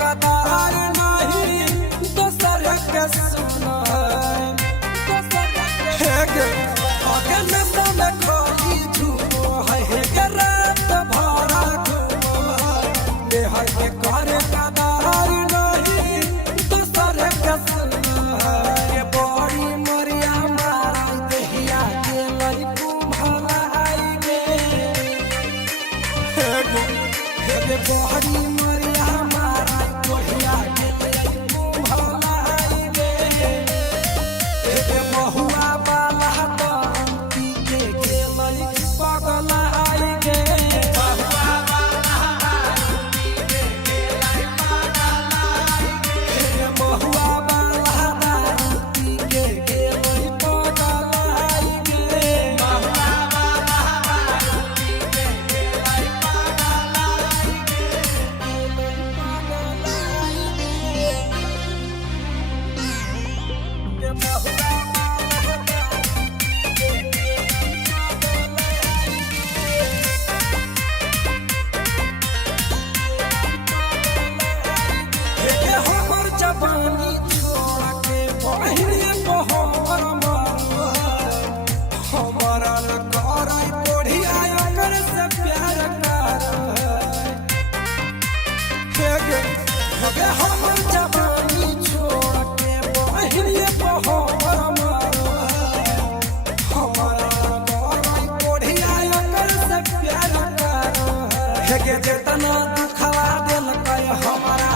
कदार नहीं दोसर के सुना अगन तब खोली झूमो है के रात भरा घूमो देहर के कर कदार नहीं दोसर के सुना ये बड़ी मरिया मारा देहिया के लई कुम्हाला आई गे हे बड़ी मरिया मारा देहिया के लई कुम्हाला आई गे हे बहुआ बाला दंती के लई पगला आई गे बहुआ बाला दंती के लई पगला आई गे हे बहुआ बाला दंती के लई पगला आई गे बहुआ बाला दंती के लई पगला आई गे बहुआ हमर जवानी छोड़ के पहले हमर मारो हमारा न कराई बढ़िया कर से प्यार कर हमर जवानी छोड़ के पहले हमर मारो हमारा न कराई बढ़िया कर से प्यार कर जितना दुखवा दिल कह हमारा